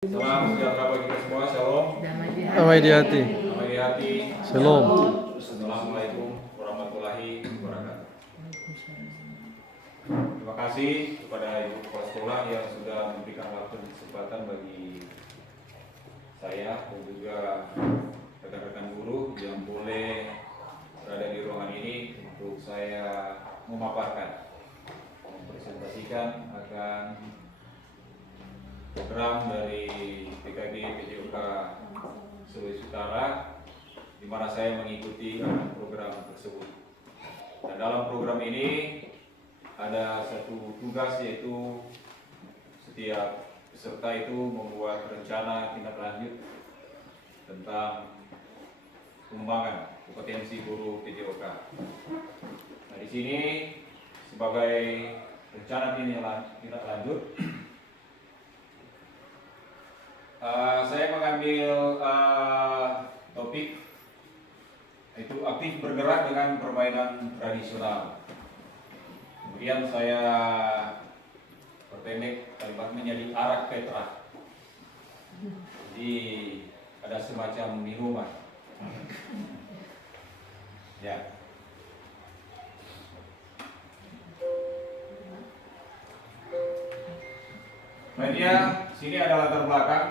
Salam sejahtera bagi kita semua, shalom. Damai di hati. Damai di hati. Shalom. Assalamualaikum warahmatullahi wabarakatuh. Terima kasih kepada Ibu Kepala Sekolah yang sudah memberikan waktu dan kesempatan bagi saya dan juga rekan-rekan guru yang boleh berada di ruangan ini untuk saya memaparkan, mempresentasikan akan program dari PKG PJOK Sulawesi Utara, di mana saya mengikuti program tersebut. Dan dalam program ini ada satu tugas, yaitu setiap peserta itu membuat rencana tindak lanjut tentang pengembangan kompetensi guru PJOK. Nah, di sini sebagai rencana tindak lanjut, saya mengambil topik itu aktif bergerak dengan permainan tradisional. Kemudian saya perpendek kalimat menjadi arak petra. Jadi ada semacam minuman. Ya. Kemudian sini ada latar belakang.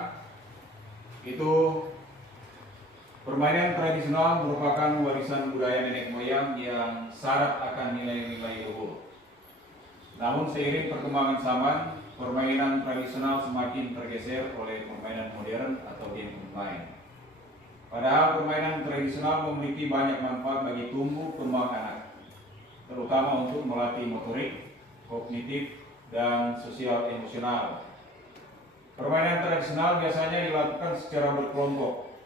Itu permainan tradisional merupakan warisan budaya nenek moyang yang syarat akan nilai-nilai luhur. Namun seiring perkembangan zaman, permainan tradisional semakin tergeser oleh permainan modern atau game online. Padahal permainan tradisional memiliki banyak manfaat bagi tumbuh kembang anak, terutama untuk melatih motorik, kognitif, dan sosial emosional. Permainan tradisional biasanya dilakukan secara berkelompok,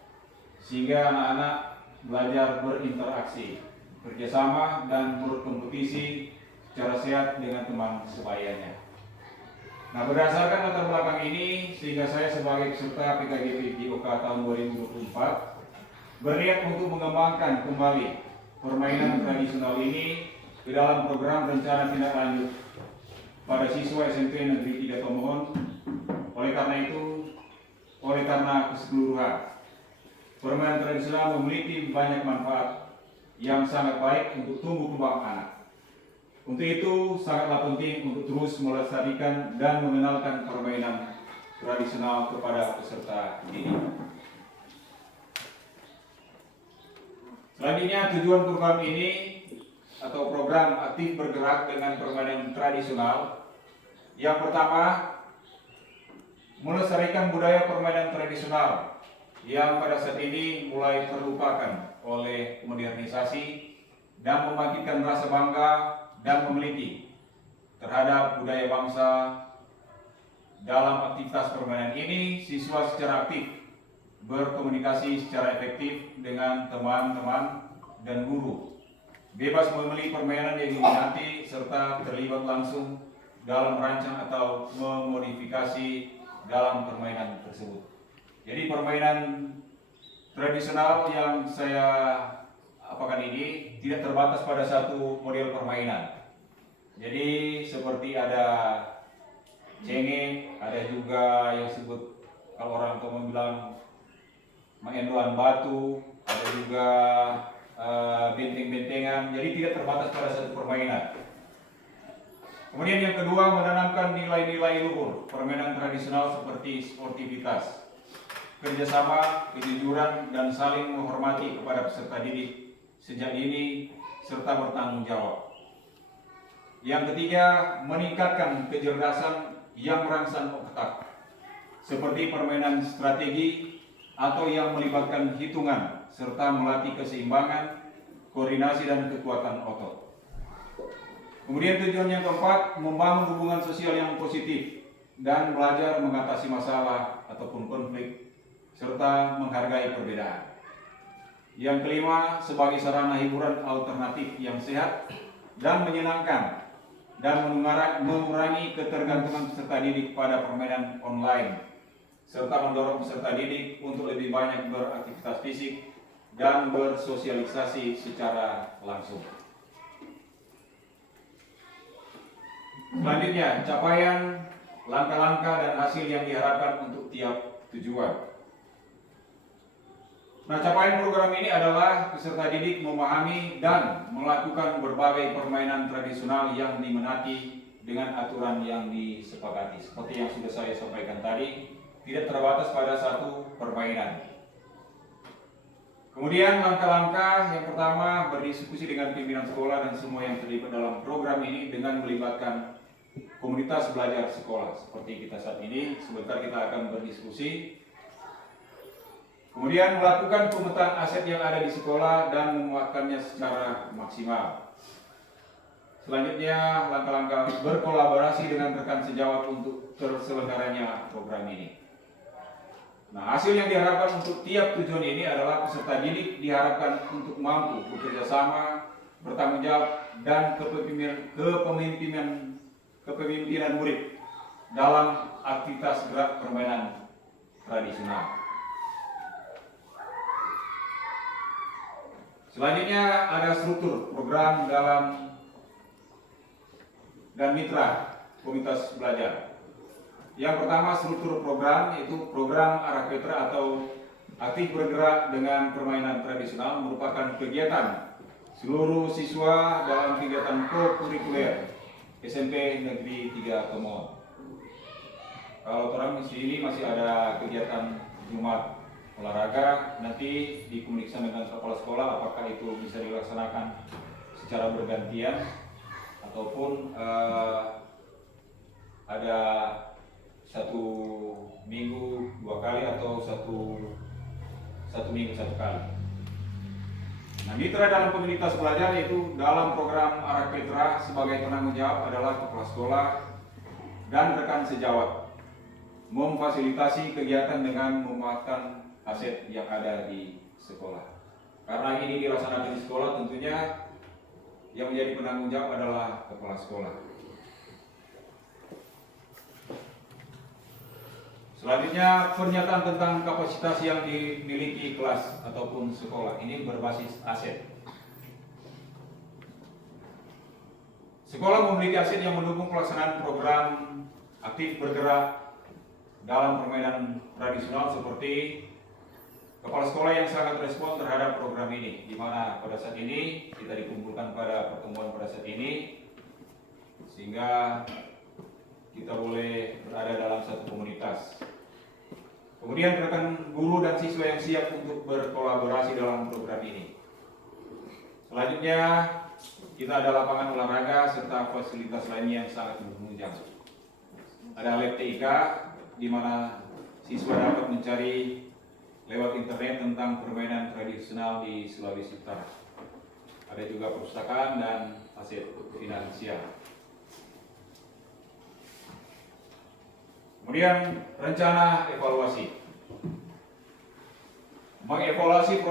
sehingga anak-anak belajar berinteraksi, bekerjasama, dan berkompetisi secara sehat dengan teman sebayanya. Nah, berdasarkan latar belakang ini, sehingga saya sebagai peserta PKG PJOK tahun 2024 berniat untuk mengembangkan kembali permainan tradisional ini ke dalam program rencana tindak lanjut pada siswa SMP Negeri 3 Tomohon. Oleh karena keseluruhan, permainan tradisional memiliki banyak manfaat yang sangat baik untuk tumbuh kembang anak. Untuk itu, sangatlah penting untuk terus melestarikan dan mengenalkan permainan tradisional kepada peserta didik. Selanjutnya, tujuan program ini atau program aktif bergerak dengan permainan tradisional. Yang pertama, melestarikan budaya permainan tradisional yang pada saat ini mulai terlupakan oleh modernisasi dan membangkitkan rasa bangga dan memiliki terhadap budaya bangsa. Dalam aktivitas permainan ini, siswa secara aktif berkomunikasi secara efektif dengan teman-teman dan guru, bebas memilih permainan yang diminati serta terlibat langsung dalam merancang atau memodifikasi dalam permainan tersebut. Jadi permainan tradisional yang saya apakan ini tidak terbatas pada satu model permainan. Jadi seperti ada cengeng, ada juga yang sebut kalau orang tua bilang mengenduan batu, ada juga benteng-bentengan. Jadi tidak terbatas pada satu permainan. Kemudian yang kedua, menanamkan nilai-nilai luhur permainan tradisional seperti sportivitas, kerjasama, kejujuran, dan saling menghormati kepada peserta didik sejak dini, serta bertanggung jawab. Yang ketiga, meningkatkan kecerdasan yang merangsang otak, seperti permainan strategi atau yang melibatkan hitungan, serta melatih keseimbangan, koordinasi, dan kekuatan otot. Kemudian tujuan yang keempat, membangun hubungan sosial yang positif dan belajar mengatasi masalah ataupun konflik serta menghargai perbedaan. Yang kelima, sebagai sarana hiburan alternatif yang sehat dan menyenangkan dan mengurangi ketergantungan peserta didik pada permainan online serta mendorong peserta didik untuk lebih banyak beraktivitas fisik dan bersosialisasi secara langsung. Selanjutnya, capaian langkah-langkah dan hasil yang diharapkan untuk tiap tujuan. Nah, capaian program ini adalah peserta didik memahami dan melakukan berbagai permainan tradisional yang diminati dengan aturan yang disepakati. Seperti yang sudah saya sampaikan tadi, tidak terbatas pada satu permainan. Kemudian langkah-langkah yang pertama, berdiskusi dengan pimpinan sekolah dan semua yang terlibat dalam program ini dengan melibatkan komunitas belajar sekolah. Seperti kita saat ini, sebentar kita akan berdiskusi. Kemudian melakukan pemetaan aset yang ada di sekolah dan memuatkannya secara maksimal. Selanjutnya, langkah-langkah berkolaborasi dengan rekan sejawat untuk terselenggaranya program ini. Nah, hasil yang diharapkan untuk tiap tujuan ini adalah peserta didik diharapkan untuk mampu bekerja sama, bertanggung jawab, dan kepemimpinan murid dalam aktivitas gerak permainan tradisional. Selanjutnya ada struktur program dan mitra komunitas belajar. Yang pertama, struktur program yaitu program Arah Petra atau aktif bergerak dengan permainan tradisional merupakan kegiatan seluruh siswa dalam kegiatan co-kurikuler SMP Negeri 3 Kemon. Kalau orang di sini masih ada kegiatan Jumat olahraga, nanti dikomunikasikan dengan kepala sekolah apakah itu bisa dilaksanakan secara bergantian ataupun ada satu minggu 2 kali atau satu minggu 1 kali. Nah, mitra dalam komunitas belajar yaitu dalam program Arah Petra sebagai penanggung jawab adalah kepala sekolah dan rekan sejawat, memfasilitasi kegiatan dengan memanfaatkan aset yang ada di sekolah. Karena ini dilaksanakan di sekolah, tentunya yang menjadi penanggung jawab adalah kepala sekolah. Selanjutnya, pernyataan tentang kapasitas yang dimiliki kelas ataupun sekolah ini berbasis aset. Sekolah memiliki aset yang mendukung pelaksanaan program aktif bergerak dalam permainan tradisional seperti kepala sekolah yang sangat respon terhadap program ini, di mana pada saat ini kita dikumpulkan pada pertemuan pada saat ini, sehingga kita boleh berada dalam satu komunitas. Kemudian rekan guru dan siswa yang siap untuk berkolaborasi dalam program ini. Selanjutnya, kita ada lapangan olahraga serta fasilitas lainnya yang sangat menunjang. Ada lab TIK, di mana siswa dapat mencari lewat internet tentang permainan tradisional di Sulawesi Utara. Ada juga perpustakaan dan aset finansial. Kemudian rencana evaluasi. Mengevaluasi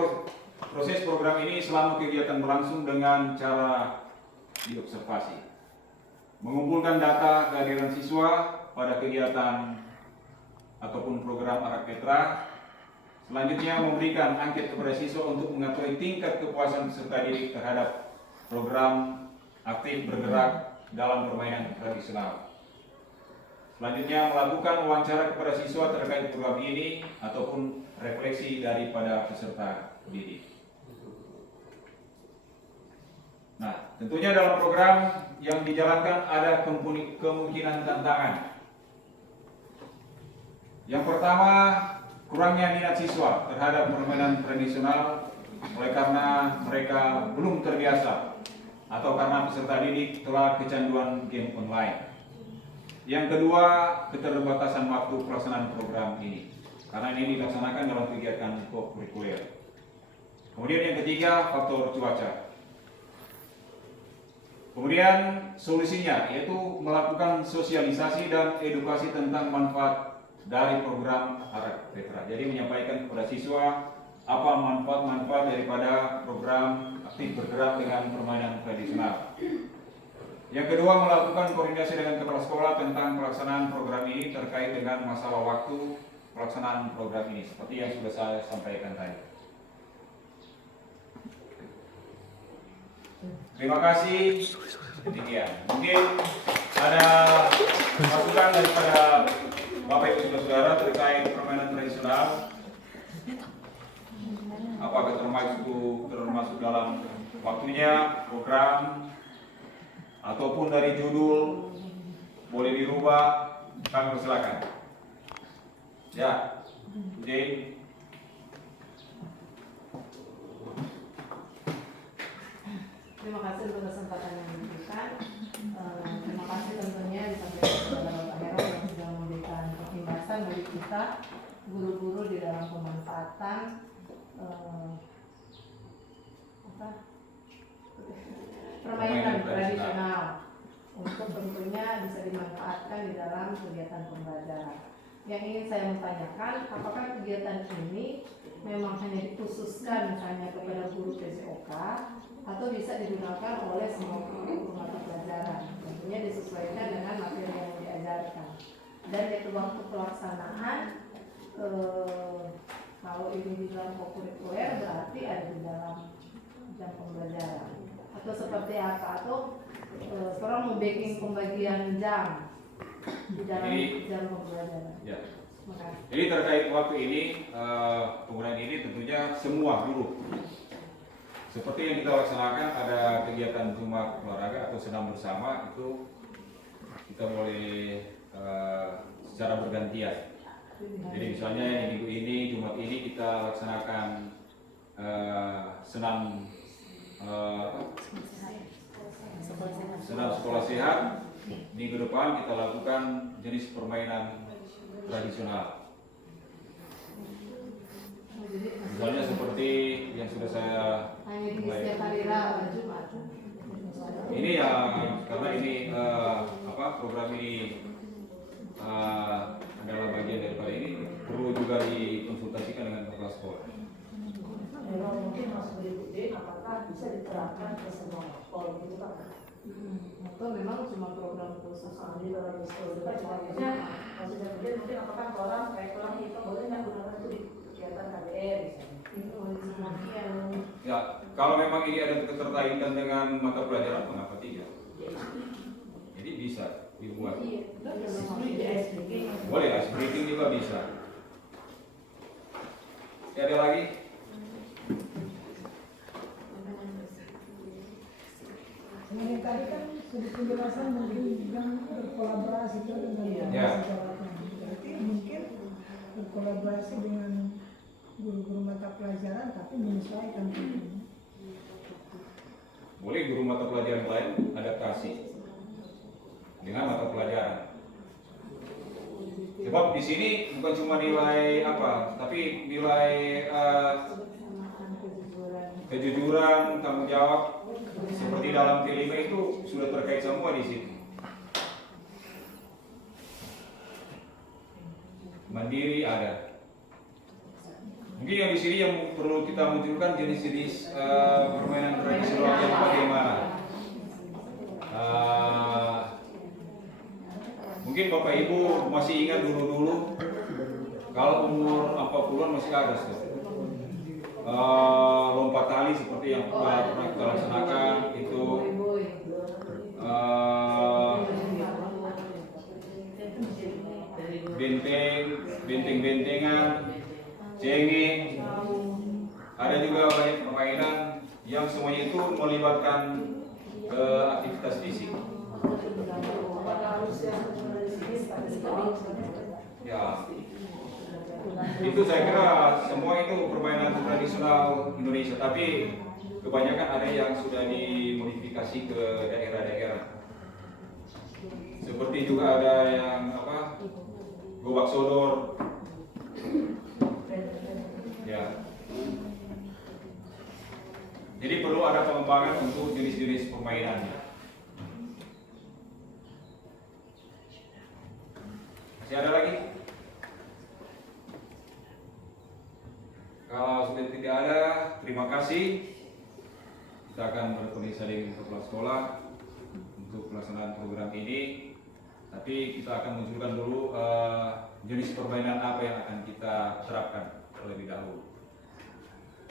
proses program ini selama kegiatan berlangsung dengan cara diobservasi. Mengumpulkan data kehadiran siswa pada kegiatan ataupun program Arah Petra. Selanjutnya, memberikan angket kepada siswa untuk mengetahui tingkat kepuasan peserta didik terhadap program aktif bergerak dalam permainan tradisional. Selanjutnya, melakukan wawancara kepada siswa terkait program ini ataupun refleksi daripada peserta didik. Nah, tentunya dalam program yang dijalankan ada kemungkinan tantangan. Yang pertama, kurangnya minat siswa terhadap permainan tradisional oleh karena mereka belum terbiasa atau karena peserta didik telah kecanduan game online. Yang kedua, keterbatasan waktu pelaksanaan program ini karena ini dilaksanakan dalam kegiatan co-kurikuler. Kemudian yang ketiga, faktor cuaca. Kemudian solusinya yaitu melakukan sosialisasi dan edukasi tentang manfaat dari program Arah Petra. Jadi menyampaikan kepada siswa apa manfaat-manfaat daripada program aktif bergerak dengan permainan tradisional. Yang kedua, melakukan koordinasi dengan kepala sekolah tentang pelaksanaan program ini terkait dengan masalah waktu pelaksanaan program ini, seperti yang sudah saya sampaikan tadi. Terima kasih. Demikian. Mungkin ada masukan daripada Bapak Ibu Saudara terkait permainan tradisional. Apakah termasuk dalam waktunya, program, ataupun dari judul boleh dirubah, kami persilakan. Ya, Jane. Terima kasih untuk kesempatan yang diberikan. Terima kasih tentunya disampaikan kepada Bapak Heron yang sudah memberikan pembahasan bagi kita guru-guru di dalam pemanfaatan permainan tradisional untuk tentunya bisa dimanfaatkan di dalam kegiatan pembelajaran. Yang ingin saya tanyakan, apakah kegiatan ini memang hanya dikhususkan misalnya kepada guru PCOK atau bisa digunakan oleh semua guru mata pelajaran? Tentunya disesuaikan dengan materi yang diajarkan. Dan itu waktu pelaksanaan, kalau ini di dalam kokurikuler berarti ada di dalam jam pembelajaran atau seperti apa, atau sekarang mau baking pembagian jam di dalam jam pembelajaran. Ya. Jadi terkait waktu ini, penggunaan ini tentunya semua guru. Seperti yang kita laksanakan ada kegiatan Jumat olahraga atau senam bersama, itu kita boleh secara bergantian. Jadi misalnya minggu ini, Jumat ini kita laksanakan senam sekolah sehat. Minggu depan kita lakukan jenis permainan tradisional. Misalnya seperti yang sudah saya ini ya, karena ini program ini adalah bagian daripada ini, perlu juga dikonsultasikan dengan kepala sekolah. Mungkin Mas berikutnya apakah bisa diterapkan ke semua sekolah gitu Pak? Atau memang cuma program khusus Di dalam sekolah kita maksudnya mungkin apakah orang kurang itu boleh nggak gunakan itu di kegiatan KBR misalnya? Ya, kalau memang ini ada keterkaitan dengan mata pelajaran, mengapa tidak? Jadi bisa dibuat. Boleh, ice breaking juga bisa. Ya, ada lagi? Yang tadi kan sudah penjelasan mungkin yang berkolaborasi itu dengan berarti mungkin berkolaborasi dengan guru-guru mata pelajaran tapi menyesuaikan. Boleh guru mata pelajaran lain adaptasi dengan mata pelajaran. Sebab di sini bukan cuma nilai tapi nilai kejujuran, tanggung jawab. Seperti dalam T5 itu sudah terkait semua di sini. Mandiri ada. Mungkin yang di sini yang perlu kita munculkan jenis-jenis permainan tradisional yang bagaimana. Mungkin Bapak Ibu masih ingat dulu-dulu kalau umur 40-an masih ada lompat tali seperti yang pernah kita laksanakan itu, benteng-bentengan, cengeng, ada juga banyak permainan yang semuanya itu melibatkan aktivitas fisik. Ya, itu saya kira semua itu permainan tradisional Indonesia, tapi kebanyakan ada yang sudah dimodifikasi ke daerah-daerah. Seperti juga ada yang gobak sodor. Ya. Jadi perlu ada pengembangan untuk jenis-jenis permainannya. Masih ada lagi? Kalau sudah tidak ada, terima kasih. Kita akan berkoordinasi dengan kepala sekolah untuk pelaksanaan program ini. Tapi kita akan munculkan dulu jenis permainan apa yang akan kita terapkan terlebih dahulu.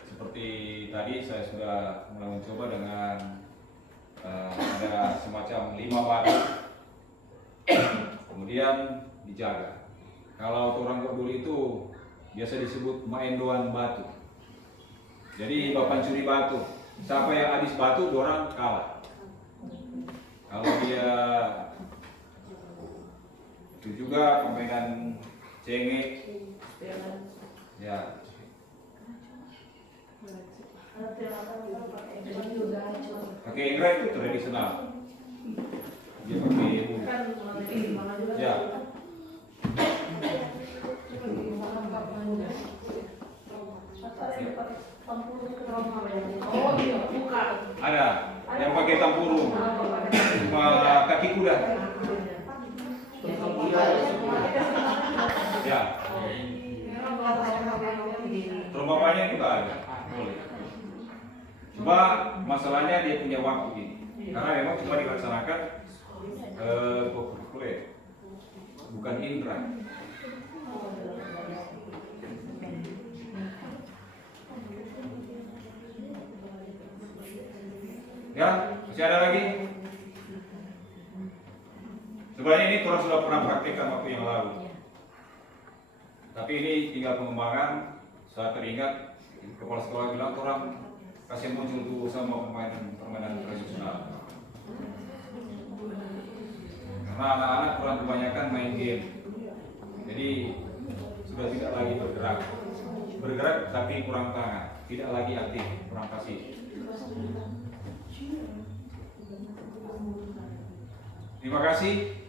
Seperti tadi saya sudah mulai mencoba dengan ada semacam 5 wadah kemudian dijaga. Kalau orang kok dulu itu biasa disebut main doan batu. Jadi bapak curi batu, siapa yang habis batu, orang kalah. Kalau dia itu juga permainan cengek, ya. Pakai ingrat itu tradisional. Dia pakai bulu. Ya. Oh iya, buka. Ada yang pakai tampurung, cuma kaki kuda. Ya. Terompapannya juga ada. Boleh. Cuma masalahnya dia punya waktu ini. Karena memang cuma dilaksanakan kulit, bukan indra. Ya, masih ada lagi? Sebenarnya ini orang sudah pernah praktekkan waktu yang lalu. Tapi ini tinggal pengembangan. Saya teringat kepala sekolah bilang orang kasih muncul tuh sama permainan tradisional. Karena anak-anak kurang kebanyakan main game. Jadi sudah tidak lagi bergerak. Bergerak tapi kurang tangan, tidak lagi aktif, kurang pasif. Terima kasih.